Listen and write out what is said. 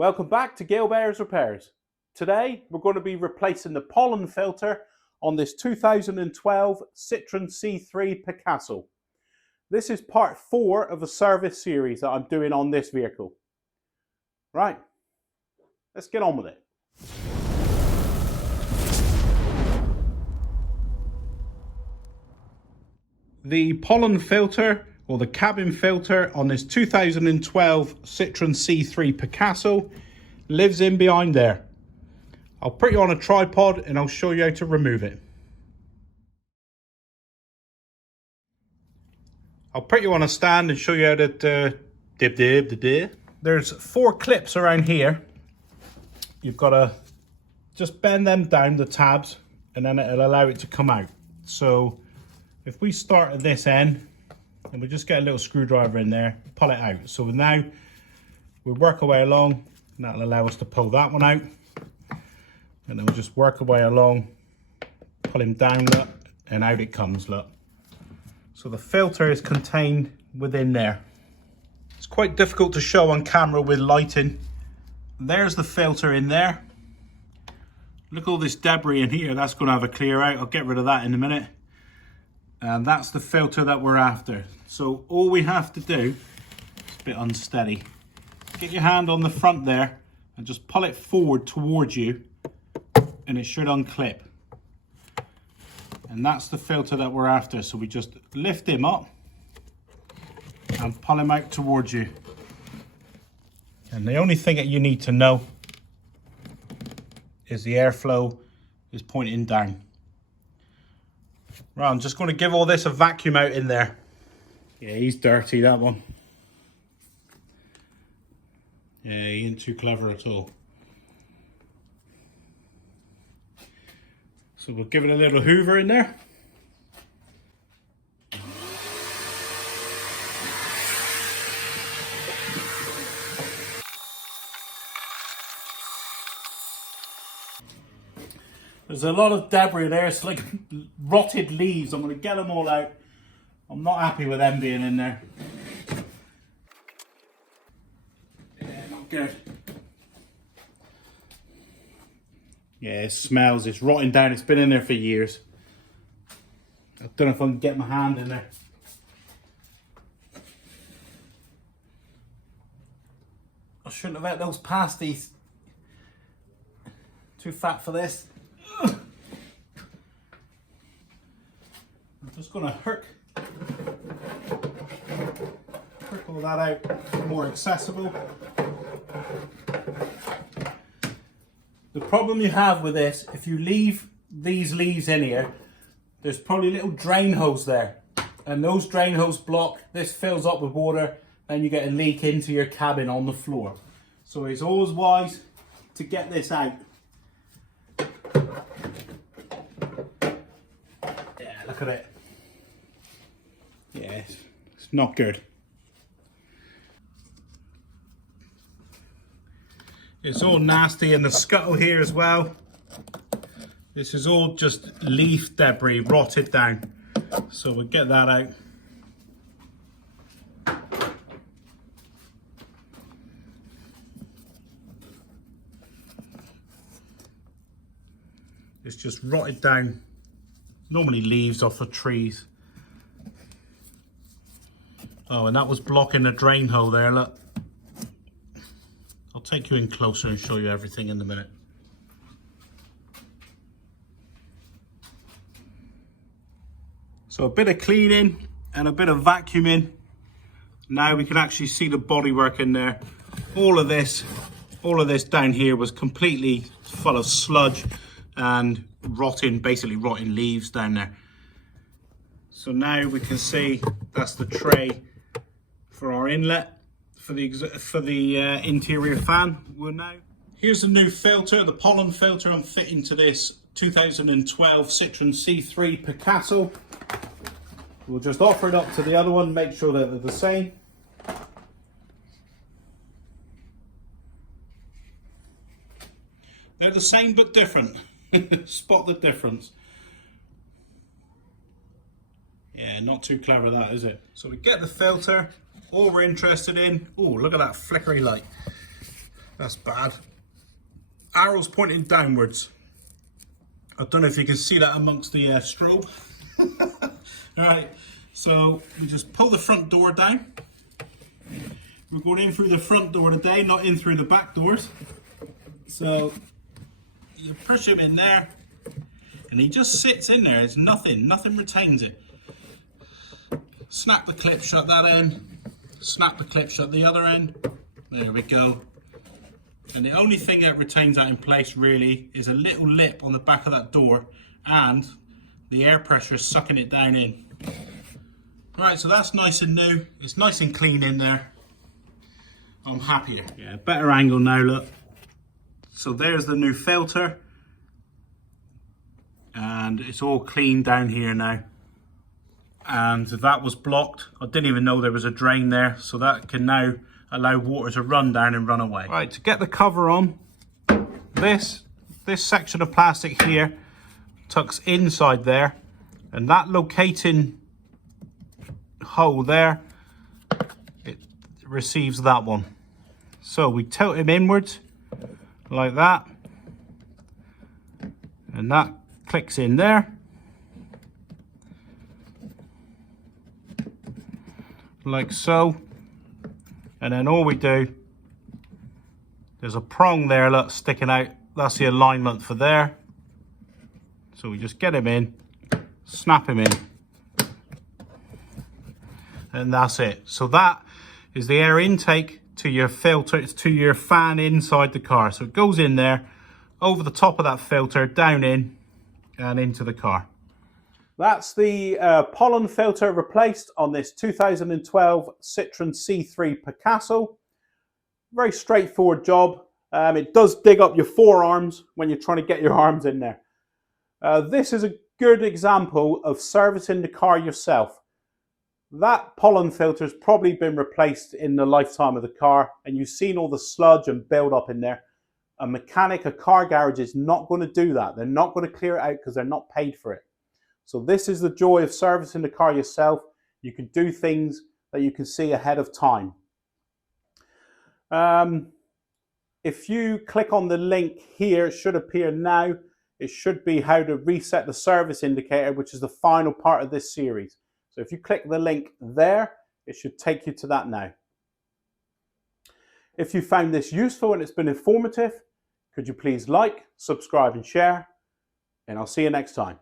Welcome back to Gale Bears Repairs. Today we're going to be replacing the pollen filter on this 2012 Citroen C3 Picasso. This is part 4 of a service series that I'm doing on this vehicle. Right, let's get on with it. The pollen filter, or the cabin filter, on this 2012 Citroen C3 Picasso lives in behind there. I'll put you on a tripod and I'll show you how to remove it. I'll put you on a stand and show you how to There's 4 clips around here. You've got to just bend them down, the tabs, and then it'll allow it to come out. So if we start at this end, and we just get a little screwdriver in there, pull it out. So now we'll work our way along, and that'll allow us to pull that one out. And then we'll just work our way along, pull him down, look, and out it comes, look. So the filter is contained within there. It's quite difficult to show on camera with lighting. There's the filter in there. Look at all this debris in here, that's going to have a clear out. I'll get rid of that in a minute. And that's the filter that we're after. So all we have to do, it's a bit unsteady, get your hand on the front there and just pull it forward towards you and it should unclip. And that's the filter that we're after. So we just lift him up and pull him out towards you. And the only thing that you need to know is the airflow is pointing down. Right, I'm just going to give all this a vacuum out in there. Yeah, he's dirty, that one. Yeah, he ain't too clever at all. So we'll give it a little hoover in there. There's a lot of debris there, it's like rotted leaves. I'm going to get them all out. I'm not happy with them being in there. Yeah, not good. Yeah, it smells, it's rotting down, it's been in there for years. I don't know if I can get my hand in there. I shouldn't have had those pasties. Too fat for this. I'm just going to hook all that out, more accessible. The problem you have with this, if you leave these leaves in here, there's probably little drain holes there. And those drain holes block, this fills up with water, and you get a leak into your cabin on the floor. So it's always wise to get this out. Yeah, look at it. Yeah, it's not good. It's all nasty in the scuttle here as well. This is all just leaf debris, rotted down. So we'll get that out. It's just rotted down. Normally leaves off of trees. Oh, and that was blocking the drain hole there, look. I'll take you in closer and show you everything in a minute. So a bit of cleaning and a bit of vacuuming. Now we can actually see the bodywork in there. All of this down here was completely full of sludge and basically rotting leaves down there. So now we can see that's the tray for our inlet for the interior fan. Here's the new filter, the pollen filter I'm fitting to this 2012 Citroen C3 Picasso. We'll just offer it up to the other one, make sure that they're the same. They're the same but different. Spot the difference. Yeah, not too clever that, is it? So we get the filter, all we're interested in, oh, look at that flickery light. That's bad. Arrows pointing downwards. I don't know if you can see that amongst the strobe. Alright, so we just pull the front door down. We're going in through the front door today, not in through the back doors. So you push him in there and he just sits in there. It's nothing retains it. Snap the clip shut that end, snap the clip shut the other end. There we go. And the only thing that retains that in place really is a little lip on the back of that door and the air pressure is sucking it down in. Right, so that's nice and new. It's nice and clean in there. I'm happier. Yeah, better angle now, look. So there's the new filter. And it's all clean down here now. And that was blocked. I didn't even know there was a drain there. So that can now allow water to run down and run away. Right, to get the cover on, this section of plastic here tucks inside there. And that locating hole there, it receives that one. So we tilt him inwards like that, and that clicks in there like so, and then all we do, there's a prong there, look, sticking out. That's the alignment for there. So we just get him in, snap him in, and that's it. So that is the air intake to your filter, it's to your fan inside the car. So it goes in there, over the top of that filter, down in, and into the car. That's the pollen filter replaced on this 2012 Citroen C3 Picasso. Very straightforward job. It does dig up your forearms when you're trying to get your arms in there. This is a good example of servicing the car yourself. That pollen filter has probably been replaced in the lifetime of the car, and you've seen all the sludge and build up in there. A mechanic, a car garage is not going to do that. They're not going to clear it out because they're not paid for it. So this is the joy of servicing the car yourself. You can do things that you can see ahead of time. If you click on the link here, it should appear now. It should be how to reset the service indicator, which is the final part of this series. So if you click the link there, it should take you to that now. If you found this useful and it's been informative, could you please like, subscribe and share, and I'll see you next time.